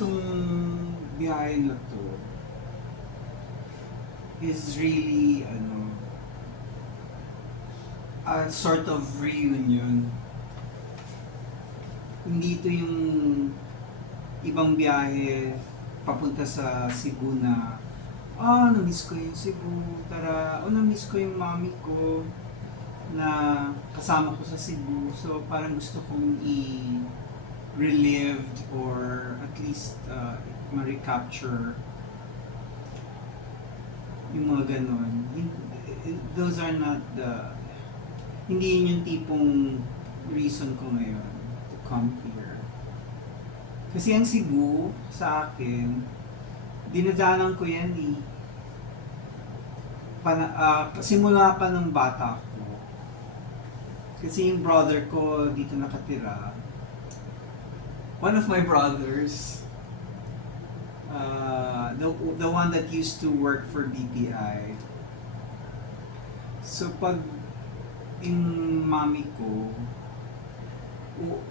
Itong biyahe na to is really, a sort of reunion. Hindi ito yung ibang biyahe papunta sa Cebu na, na-miss ko yung Cebu, tara, na-miss ko yung mami ko na kasama ko sa Cebu. So, parang gusto kong relived or at least ma-recapture yung mga ganon. Those are not hindi yun yung tipong reason ko ngayon to come here. Kasi ang Cebu, sa akin, dinadanan ko yan simula pa ng bata ko. Kasi yung brother ko dito nakatira, one of my brothers, the one that used to work for BPI. So pag yung mami ko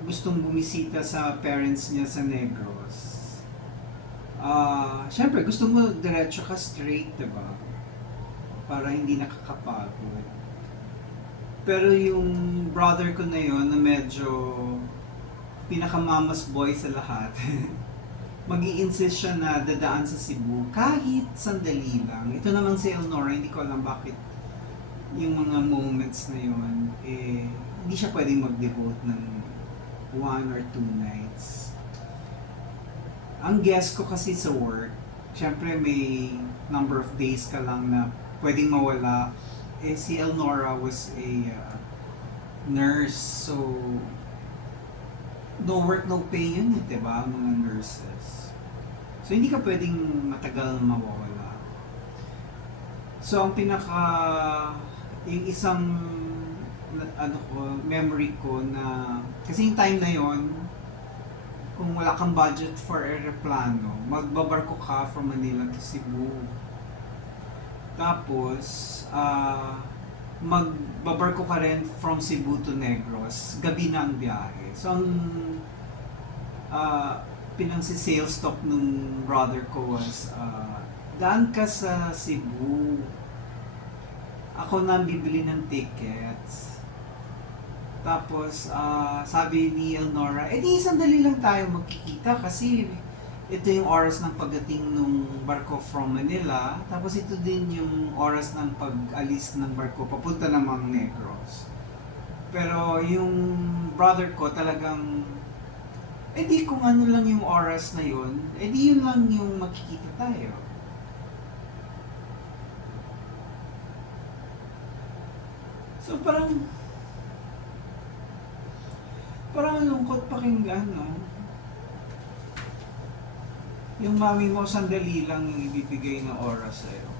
gustong bumisita sa parents niya sa Negros, syempre gusto mo diretso ka straight, diba? Para hindi nakakapagod. Pero yung brother ko na yun na medyo pinakamamas boy sa lahat, mag-i-insist siya na dadaan sa Cebu kahit sandali lang. Ito naman si Elnora, hindi ko alam bakit yung mga moments na yun, hindi siya pwedeng mag-devote ng 1 or 2 nights. Ang guess ko kasi sa work, syempre may number of days ka lang na pwedeng mawala. Si Elnora was a nurse, so no work, no pay yun, diba? Mga nurses. So, hindi ka pwedeng matagal na mawawala. So, yung isang, memory ko na, kasi yung time na yon, kung wala kang budget for aeroplano, magbabarko ka from Manila to Cebu. Tapos, magbabarko ka rin from Cebu to Negros. Gabi na ang biyahe. So, ang pinansi-sales talk nung brother ko was, daan ka sa Cebu. Ako na bibili ng tickets. Tapos, sabi ni Elnora, di sandali lang tayo magkikita kasi ito yung oras ng pagdating ng barko from Manila, tapos ito din yung oras ng pag-alis ng barko papunta namang Negros. Pero yung brother ko talagang, di kung ano lang yung oras na yun, di yun lang yung makikita tayo. So parang lungkot pakinggan, no? Yung mami mo sandali lang yung ibibigay ng oras sa'yo.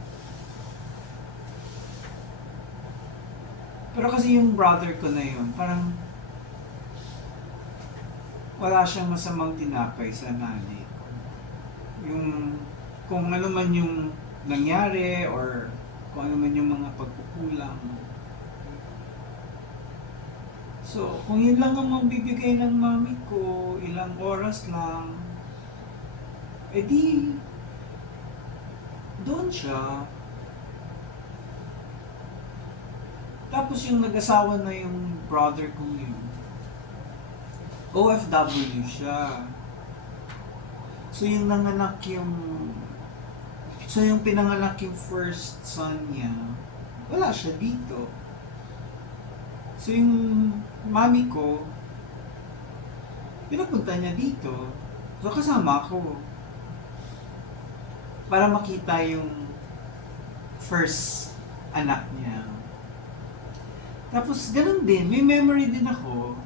Pero kasi yung brother ko na yun, parang wala siyang masamang tinapay sa nanay ko. Yung kung ano man yung nangyari or kung ano man yung mga pagkukulang. So, kung yun lang ang mabibigay ng mami ko, ilang oras lang, di, doon siya. Tapos yung nag-asawa na yung brother ko yun, OFW siya. So yung pinanganak yung first son niya, wala siya dito. So yung mami ko, pinapunta niya dito. So kasama ako. Para makita yung first anak niya. Tapos ganun din, may memory din ako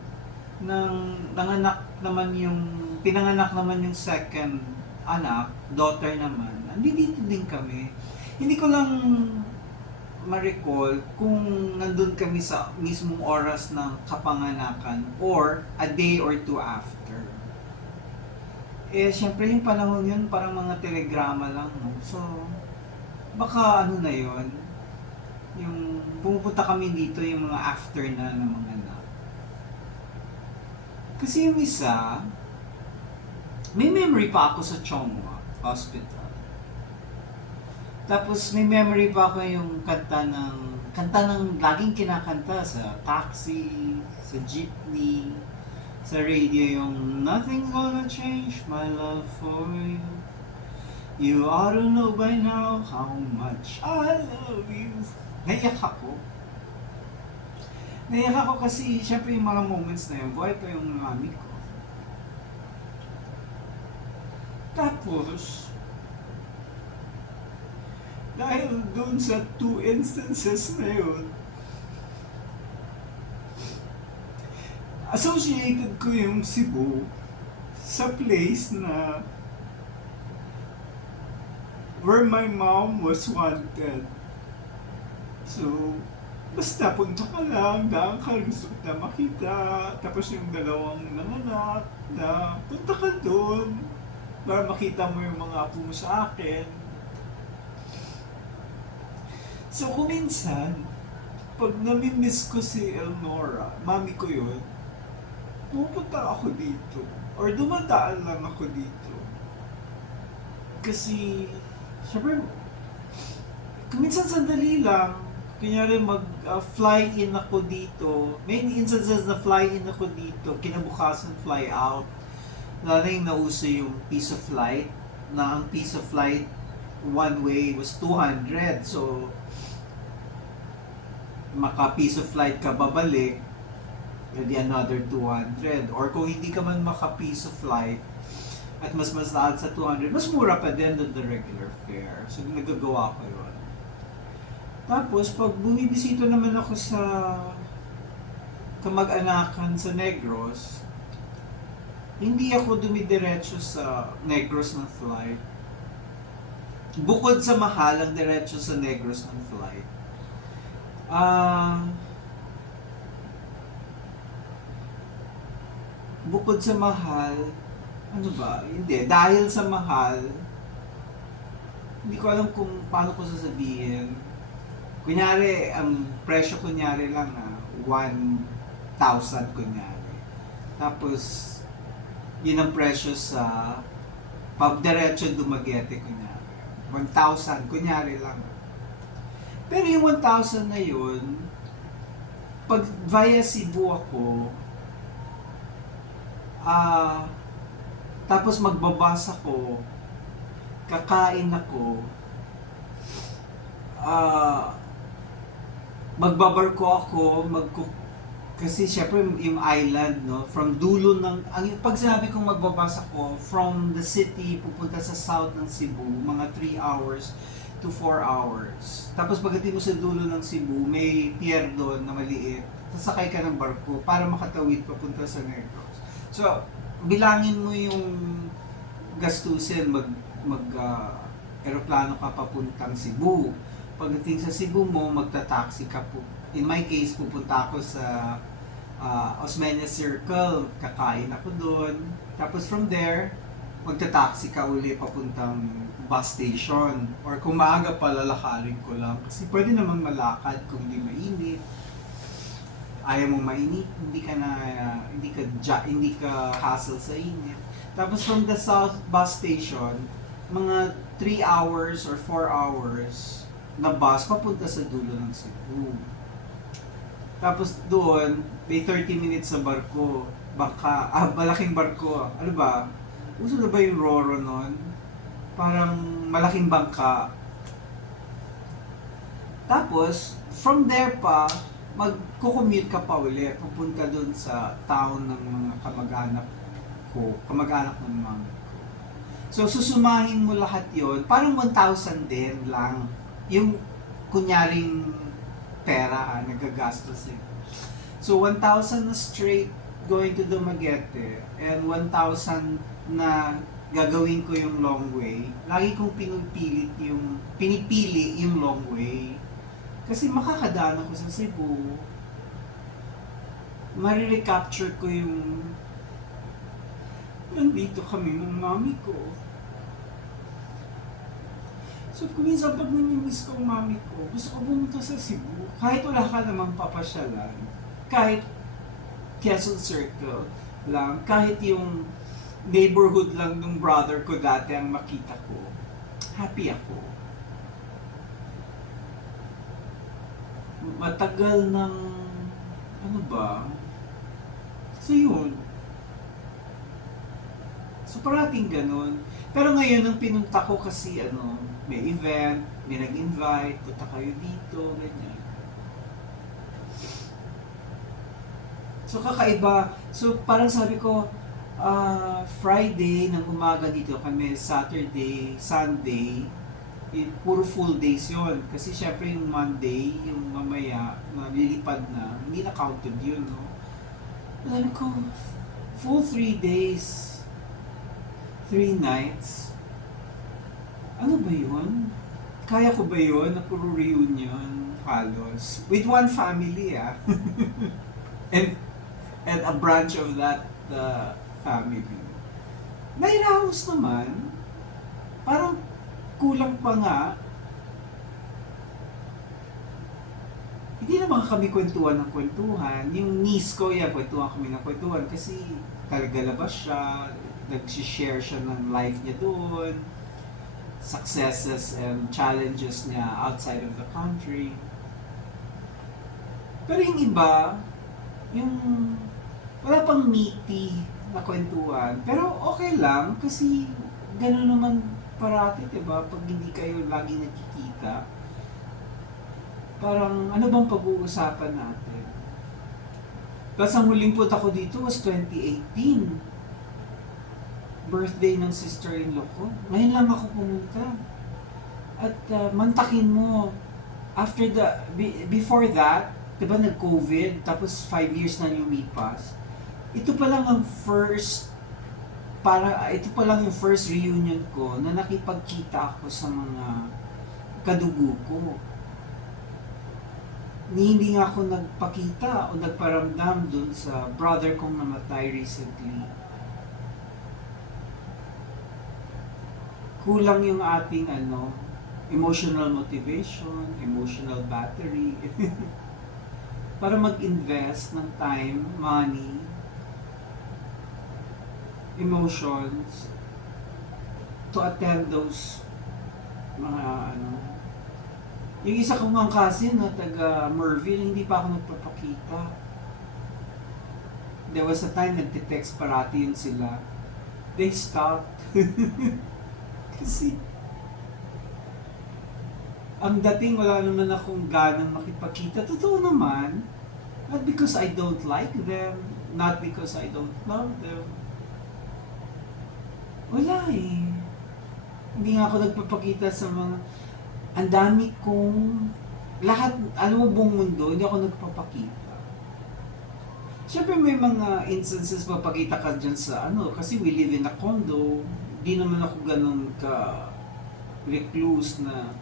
ng pinanganak naman yung second anak, daughter naman. Dito din kami. Hindi ko lang ma-recall kung nandun kami sa mismong oras ng kapanganakan or a day or two after. Syempre yung panahon yun, parang mga telegrama lang, no? So, baka ano na yun, yung pumupunta kami dito yung mga after na ng mga anak. Kasi yung isa, may memory pa ako sa Chongwa Hospital. Tapos may memory pa ako yung kanta ng laging kinakanta sa taxi, sa jeepney, sa radio, yung "Nothing's gonna change my love for you. You ought to know by now how much I love you." Naiyak ako. Naiyak ako kasi syempre yung mga moments na yun, buhay pa yung mami ko. Tapos, dahil doon sa 2 instances na yun, associated ko yung Cebu sa place na where my mom was wanted. So, basta punta ka lang, daan ka, gusto kita makita, tapos yung dalawang nanganak, na punta ka doon para makita mo yung mga apo mo sa akin. So, kung minsan, pag namimiss ko si Elnora, mami ko yun, pupunta ako dito. Or dumadaan lang ako dito. Kasi, syempre, kung minsan sandali lang, kunyari mag-fly in ako dito. May instances na fly in ako dito, kinabukasan fly out. Lalo na yung nauso yung piece of flight, na ang piece of flight one way was 200. So, maka-piece of flight ka babalik, maybe another 200. Or kung hindi ka man maka-piece of flight, at mas taas sa 200, mas mura pa din than the regular fare. So, nagagawa ko yun. Tapos, pag bumibisito naman ako sa kamag-anakan sa Negros, hindi ako dumidiretso sa Negros ng flight. Bukod sa mahal ang diretso sa Negros ng flight, bukod sa mahal, ano ba? Hindi. Dahil sa mahal, hindi ko alam kung paano ko sasabihin. Kunyari, ang presyo kunyari lang 1,000 kunyari. Tapos, yun ang presyo sa pagdiretso Dumaguete kunyari. 1,000 kunyari lang. Pero yung 1,000 na yun, pag via Cebu ako, tapos magbabas ako, kakain ako, magbabarko ako, kasi syempre yung island, no, from dulo pag sinabi kong magbabas ako, from the city pupunta sa south ng Cebu, mga 3 hours to 4 hours. Tapos pagdating mo sa dulo ng Cebu, may pier doon na maliit, sasakay ka ng barko para makatawid papunta sa Negros. So, bilangin mo yung gastusin, aeroplano ka papuntang Cebu. Pagdating sa Cebu mo, magta-taxi ka po. In my case, pupunta ako sa Osmeña Circle, kakain ako doon. Tapos from there, magta-taxi ka uli papuntang bus station. Or kung maaga pa, lalakarin ko lang. Kasi pwede namang malakad kung hindi mainit. Ayaw mo mainit, hindi ka hassle sa init. Tapos from the south bus station, mga 3 hours or 4 hours na bus papunta sa dulo ng Cebu. Tapos doon, may 30 minutes sa barko. Malaking barko. Ano ba? Uso na ba yung Roro nun? Parang malaking bangka. Tapos, from there pa, magko-commute ka pa uli. Pupunta doon sa town ng mga kamag-anak ng mami ko. So, susumahin mo lahat yon, parang 1,000 din lang. Yung kunyaring pera nagagastos eh. So 1,000 na straight going to Dumaguete and 1,000 na gagawin ko yung long way. Lagi kong pinipili yung long way. Kasi makakadaan ako sa Cebu. Marirecapture ko yung nandito kami ng mami ko. So, kung minsan pag namimiss ko ang mami ko, gusto ko pumunta sa Cebu. Kahit wala ka namang papasyalan, kahit Quezon Circle lang, kahit yung neighborhood lang nung brother ko dati ang makita ko, happy ako. Matagal ng, ano ba? So yun. So parating ganun. Pero ngayon, nung pinunta ko kasi, may event, may nag-invite, punta kayo dito, ganyan. So kakaiba. So parang sabi ko, Friday ng umaga dito kami, Saturday, Sunday, puro full days yon. Kasi syempre yung Monday, yung mamaya, na lilipad na, hindi na counted yun, no? Alam ko, full 3 days, 3 nights. Ano ba yun? Kaya ko ba yun na puro reunion halos? With one family, ah. and and a branch of that family. Nairaos naman. Parang kulang pa nga. Hindi naman kami kwentuhan ng kwentuhan. Yung niece ko, kwentuhan kami ng kwentuhan kasi talaga labas siya, nag-share siya ng life niya doon, successes and challenges niya outside of the country. Pero yung iba, yung wala pang meaty na kwentuhan. Pero okay lang kasi gano'n naman parati, diba? Pag hindi kayo lagi nakikita, parang ano bang pag-uusapan natin? Tapos ang huling punta ko dito was 2018. Birthday ng sister-in-law ko. Ngayon lang ako pumunta. At mantakin mo, before that, diba nag-COVID, tapos 5 years na lumipas. Ito pa lang ang yung first reunion ko na nakipagkita ako sa mga kadugo ko. Hindi nga ako nagpakita o nagparamdam dun sa brother kong namatay recently. Kulang yung ating emotional motivation, emotional battery para mag-invest ng time, money, emotions to attend those mga yung isa kong ang cousin na taga Merville, hindi pa ako nagpapakita. There was a time nagte-text parati yun sila. They stopped. Kasi ang dating wala naman akong ganang makipagkita. Totoo naman. Not because I don't like them. Not because I don't love them. Wala eh. Hindi nga ako nagpapakita sa mga... Ang dami kong... Lahat, buong mundo, hindi ako nagpapakita. Siyempre may mga instances papakita ka dyan sa kasi we live in a condo. Di naman ako ganun ka recluse na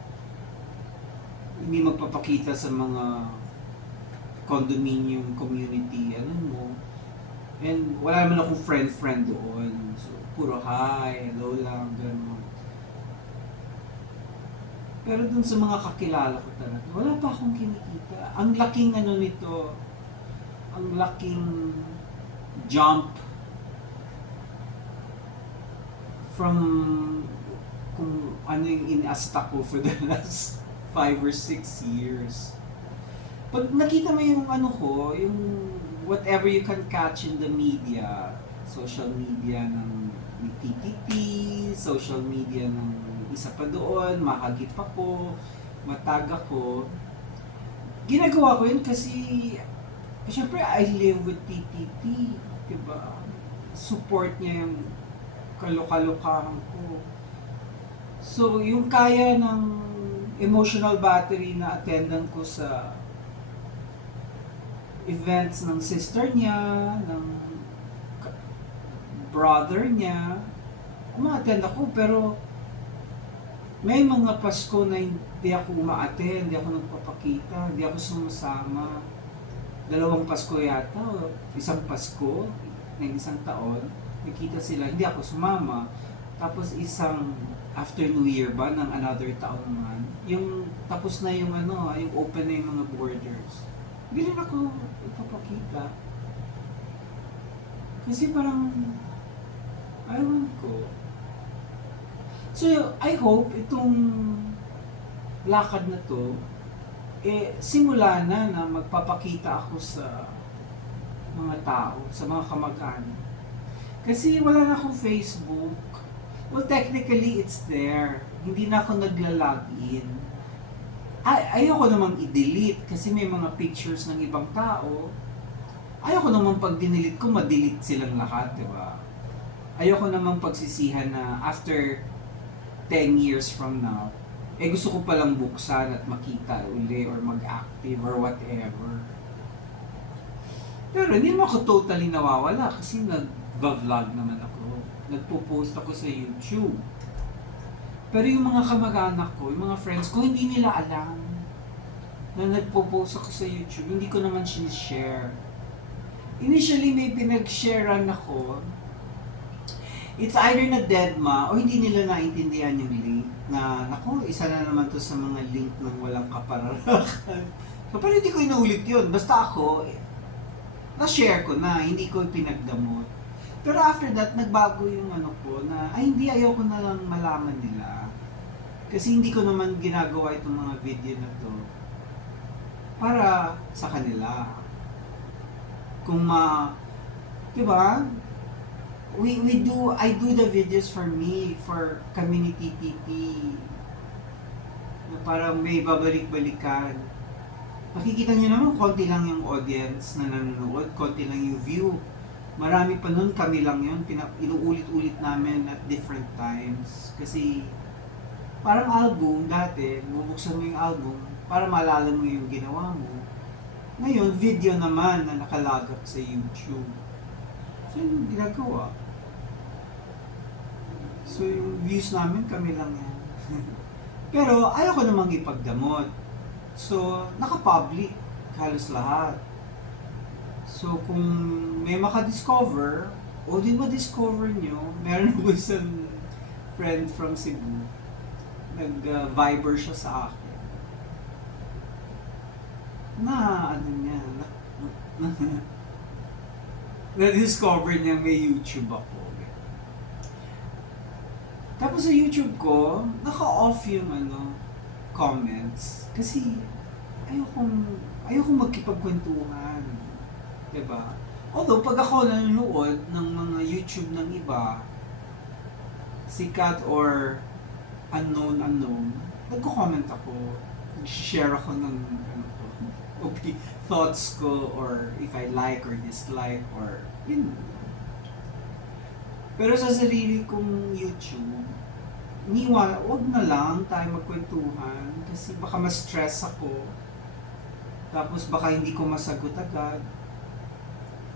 hindi magpapakita sa mga condominium community, And wala naman akong friend doon. So, puro hi, hello lang, gano'n. Pero dun sa mga kakilala ko talaga, wala pa akong kinikita. Ang laking nito, ang laking jump from kung ano yung inasta ko for the last 5 or 6 years. Pag nakita mo yung yung whatever you can catch in the media, social media ng TTT, social media ng isa pa doon, mahagip ako, matag ako. Ginagawa ko yun kasi, syempre, I live with TTT, diba? Support niya yung kalokalukahan ko. So, yung kaya ng emotional battery na attendant ko sa events ng sister niya, ng brother niya, uma-attend ako, pero may mga Pasko na hindi ako uma-attend, hindi ako nagpapakita, hindi ako sumasama. 2 Pasko yata, o 1 Pasko, ng 1 taon, nakita sila, hindi ako sumama. Tapos isang after New Year ba, ng another taon naman, yung tapos na yung yung open na yung mga borders. Hindi rin ako ipapakita. Kasi parang, Ewan ko. So, I hope itong lakad na to, simula na magpapakita ako sa mga tao, sa mga kamag-anak. Kasi wala na akong Facebook. Well, technically, it's there. Hindi na ako nagla-login. Ayoko namang i-delete kasi may mga pictures ng ibang tao. Ayoko namang pag dinilit ko, ma-delete silang lahat, di ba? Ayoko namang pagsisihan na after 10 years from now, gusto ko palang buksan at makita uli or mag-active or whatever. Pero hindi naman ako totally nawawala kasi nag-vlog naman ako. Nagpo-post ako sa YouTube. Pero yung mga kamag-anak ko, yung mga friends ko, hindi nila alam na nagpo-post ako sa YouTube. Hindi ko naman sinishare. Initially, may pinag-sharean ako. It's either na deadma o hindi nila naintindihan yung link na, naku, isa na naman to sa mga link ng walang kapararakan. So, pero hindi ko inuulit yun. Basta ako, na-share ko na, hindi ko pinagdamot. Pero after that, nagbago yung ano ko na, hindi, ayoko na lang malaman nila. Kasi hindi ko naman ginagawa itong mga video na to para sa kanila. Kung diba? I do the videos for me, for community TP. Na parang may babalik-balikan. Makikita niyo naman, konti lang yung audience na nanonood, konti lang yung view. Marami pa nun, kami lang yun, inuulit-ulit namin at different times. Kasi, parang album, dati, bubuksan mo yung album, para maalala mo yung ginawa mo. Ngayon, video naman na nakalagak sa YouTube. So, yung ginagawa. So, yung views namin, kami lang yan. Pero, ayaw ko namang ipagdamot. So, naka-public halos lahat. So, kung may makadiscover, o di ma-discover nyo, meron ako isang friend from Cebu, nag-Viber siya sa akin. Na-discover niya may YouTube ako. Tapos sa YouTube ko, naka-off yung comments. Kasi ayokong magkipagkwentuhan. Diba? Although, pag ako nanonood ng mga YouTube ng iba, sikat or unknown, nagko-comment ako. Nag-share ako ng thoughts ko, or if I like or dislike, or yun. Pero sa sarili kong YouTube, wag na lang tayo magkwentuhan kasi baka ma-stress ako. Tapos baka hindi ko masagot agad.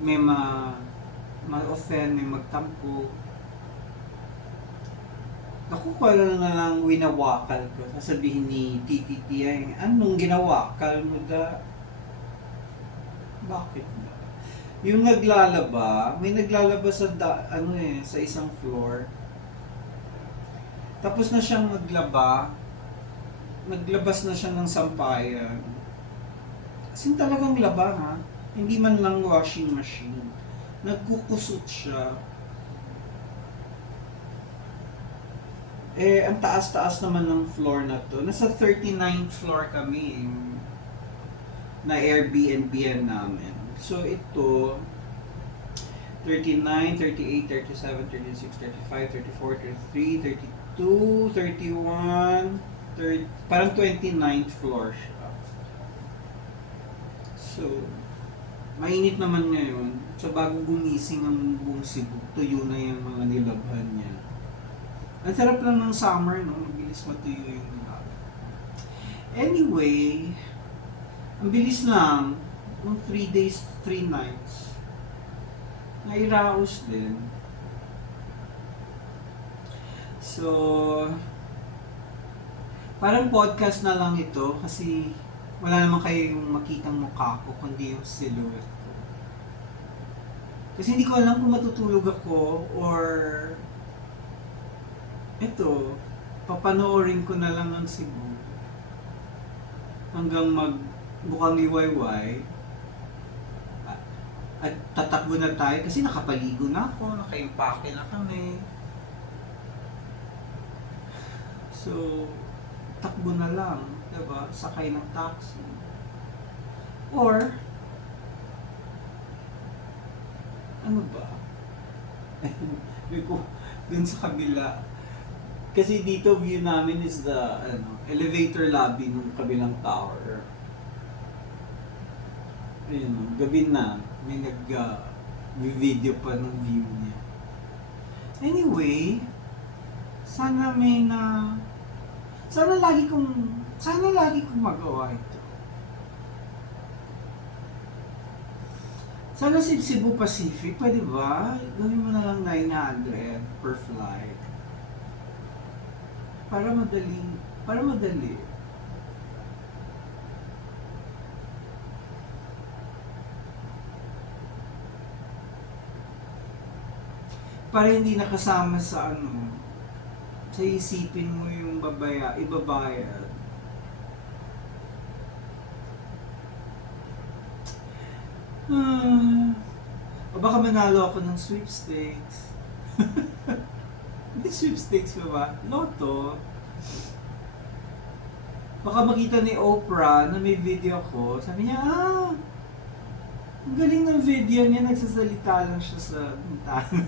May ma-offend, may magtampo. Nakukuha na lang winawakal ko. Sasabihin ni TTT ay, anong ginawakal mo da? Bakit ba? Yung naglalaba, may naglalaba sa sa isang floor. Tapos na siyang naglabas na siya ng sampayan. Kasi talagang laba, ha? Hindi man lang washing machine. Nagkukusot siya. Ang taas-taas naman ng floor na to. Nasa 39th floor kami na Airbnb namin. So ito, 39, 38, 37, 36, 35, 34, 33, 32, 31, parang 29th floor siya. So, mainit naman ngayon. So, bago gumising ang buong Cebu, tuyo na yung mga nilabhan niya. Ang sarap lang ng summer, no? Mabilis matuyo yung nilabhan. Anyway, ang bilis lang, ng 3 days, 3 nights, nairaos din. So, parang podcast na lang ito kasi wala naman kayong makitang mukha ko kundi yung silhouette ko. Kasi hindi ko alam kung matutulog ako or ito, papanoorin ko na lang ang Cebu hanggang magbukang liwayway. At tatakbo na tayo kasi nakapaligo na ako, nakaimpake na kami. So, takbo na lang, diba? Sakay ng taxi. Or, ano ba? Dun sa kabila. Kasi dito view namin is the elevator lobby ng kabilang tower. Ayun, gabi na. May video pa ng view niya. Anyway, sana lagi kong magawa ito. Sana si Cebu Pacific, pwede ba? Gawin mo na lang 900 per flight. Para madali. Para hindi nakasama sa sa isipin mo yung ibabayad. O baka manalo ako ng sweepstakes. May sweepstakes pa ba? Lotto. Baka makita ni Oprah na may video ko. Sabi niya, ang galing ng video niya, nagsasalita lang siya sa bintana.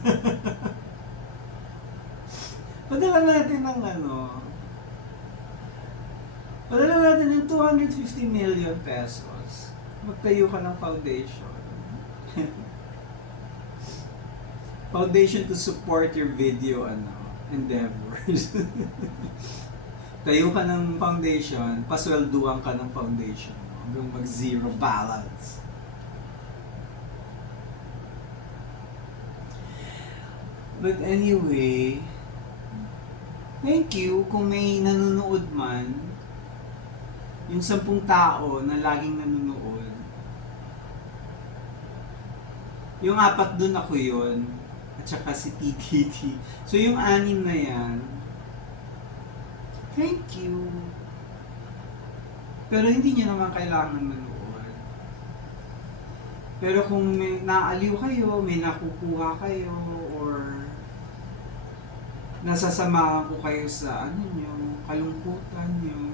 Padala natin ng Padala natin ng 250 million pesos. Magtayo ka ng foundation. Foundation to support your video endeavors. Tayo ka ng foundation, paswelduhan ka ng foundation hanggang mag-zero balance. But anyway, thank you kung may nanonood man. Yung 10 tao na laging nanonood. Yung 4 dun ako yun. At saka si TTT. So yung 6 na yan, thank you. Pero hindi nyo naman kailangan manood. Pero kung may naaliw kayo, may nakukuha kayo, or nasasamahan ko kayo sa kalungkutan nyo,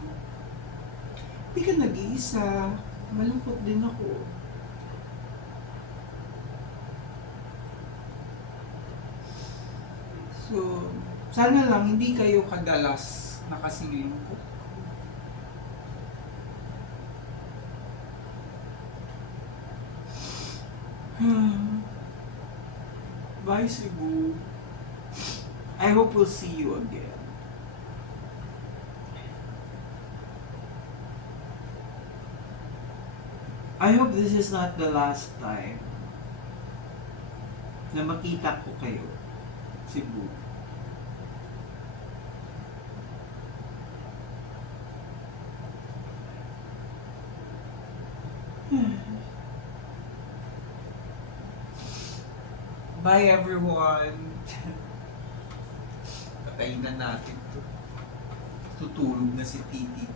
hindi ka nag-iisa. Malungkot din ako. So, sana lang hindi kayo kadalas nakasilingkot. Bye, Cebu. I hope we'll see you again. I hope this is not the last time na makita ko kayo, Cebu. Bye everyone. Patayin na natin to. Tutulog na si Titi.